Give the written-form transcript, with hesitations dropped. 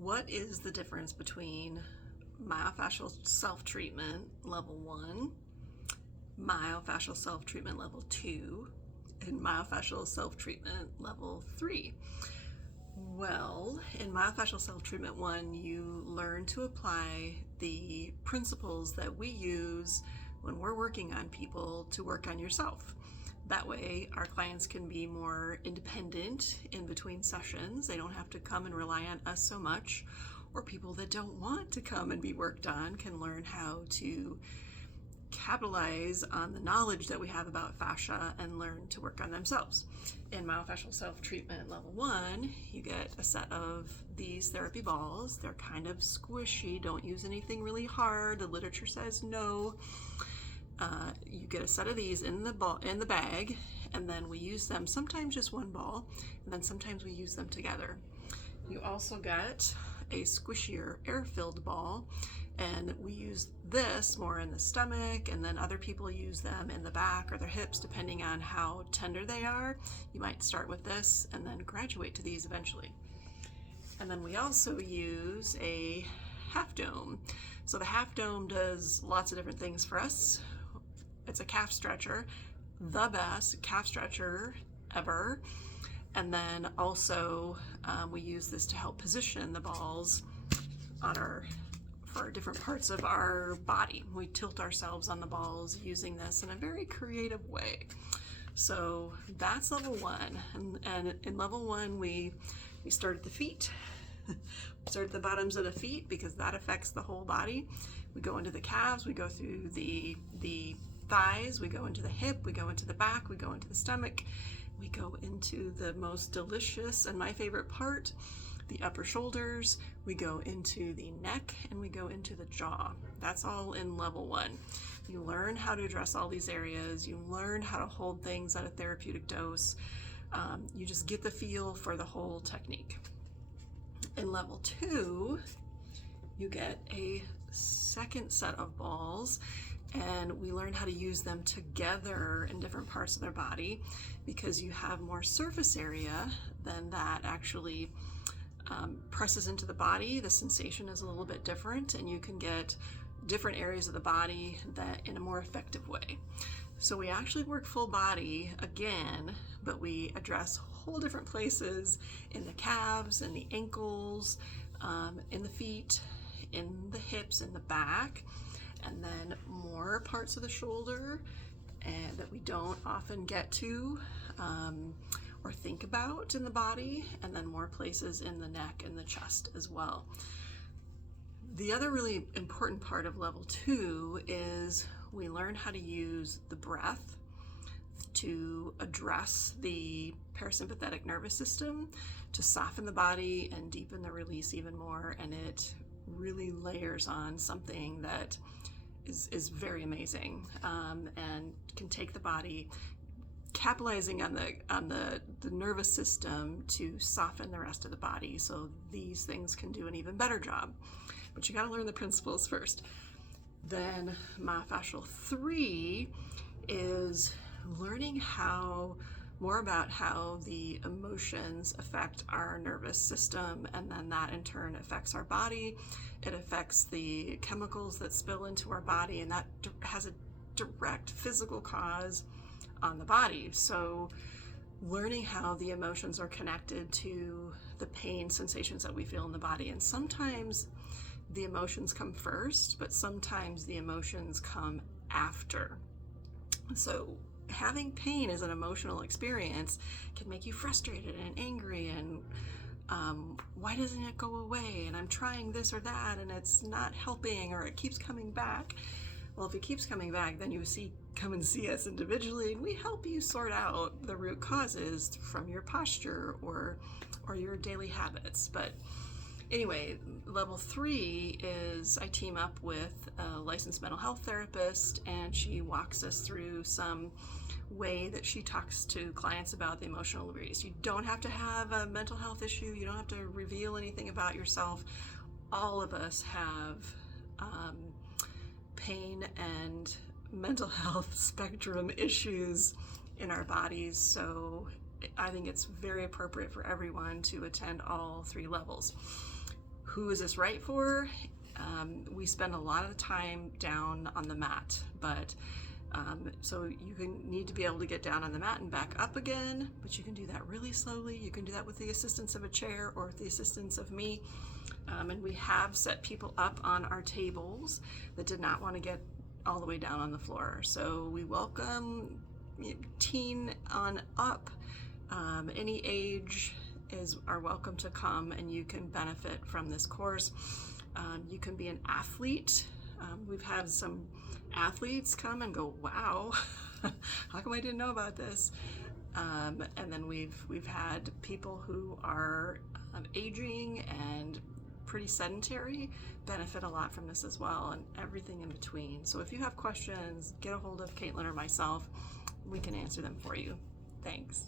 What is the difference between myofascial self-treatment level 1, myofascial self-treatment level 2, and myofascial self-treatment level 3? Well, in myofascial self-treatment 1, you learn to apply the principles that we use when we're working on people to work on yourself. That way, our clients can be more independent in between sessions. They don't have to come and rely on us so much, or people that don't want to come and be worked on can learn how to capitalize on the knowledge that we have about fascia and learn to work on themselves. In myofascial self-treatment level 1, you get a set of these therapy balls. They're kind of squishy. Don't use anything really hard. The literature says no. You get a set of these in the bag, and then we use them, sometimes just one ball, and then sometimes we use them together. You also get a squishier air-filled ball, and we use this more in the stomach, and then other people use them in the back or their hips, depending on how tender they are. You might start with this and then graduate to these eventually. And then we also use a half dome. So the half dome does lots of different things for us. It's a calf stretcher, the best calf stretcher ever. And then also we use this to help position the balls for different parts of our body. We tilt ourselves on the balls using this in a very creative way. So that's level 1. And in level 1, we start at the feet. We start at the bottoms of the feet because that affects the whole body. We go into the calves, we go through the thighs, we go into the hip, we go into the back, we go into the stomach, we go into the most delicious and my favorite part, the upper shoulders, we go into the neck, and we go into the jaw. That's all in level 1. You learn how to address all these areas, you learn how to hold things at a therapeutic dose, you just get the feel for the whole technique. In level 2, you get a second set of balls, and we learn how to use them together in different parts of their body because you have more surface area than that actually presses into the body. The sensation is a little bit different, and you can get different areas of the body that in a more effective way. So we actually work full body again, but we address whole different places in the calves, in the ankles, in the feet, in the hips, in the back, and then more parts of the shoulder and that we don't often get to or think about in the body, and then more places in the neck and the chest as well. The other really important part of level 2 is we learn how to use the breath to address the parasympathetic nervous system, to soften the body and deepen the release even more, and it really layers on something that is very amazing and can take the body, capitalizing on the nervous system to soften the rest of the body, so these things can do an even better job. But you got to learn the principles first. Then myofascial 3 is learning more about how the emotions affect our nervous system, and then that in turn affects our body. It affects the chemicals that spill into our body, and that has a direct physical cause on the body. So learning how the emotions are connected to the pain sensations that we feel in the body, and sometimes the emotions come first, but sometimes the emotions come after. So having pain as an emotional experience can make you frustrated and angry, and why doesn't it go away, and I'm trying this or that and it's not helping, or it keeps coming back. Well, if it keeps coming back, then you come and see us individually, and we help you sort out the root causes from your posture or your daily habits. But anyway, level 3 is I team up with a licensed mental health therapist, and she walks us through some way that she talks to clients about the emotional release. You don't have to have a mental health issue. You don't have to reveal anything about yourself. All of us have pain and mental health spectrum issues in our bodies, so I think it's very appropriate for everyone to attend all 3 levels. who is this right for? We spend a lot of the time down on the mat, but so you need to be able to get down on the mat and back up again, but you can do that really slowly. You can do that with the assistance of a chair or with the assistance of me. And we have set people up on our tables that did not want to get all the way down on the floor. So we welcome teen on up. Any age are welcome to come, and you can benefit from this course. You can be an athlete. We've had some athletes come and go, wow, how come I didn't know about this? And then we've had people who are aging and pretty sedentary benefit a lot from this as well, and everything in between. So if you have questions, get a hold of Caitlin or myself. We can answer them for you. Thanks.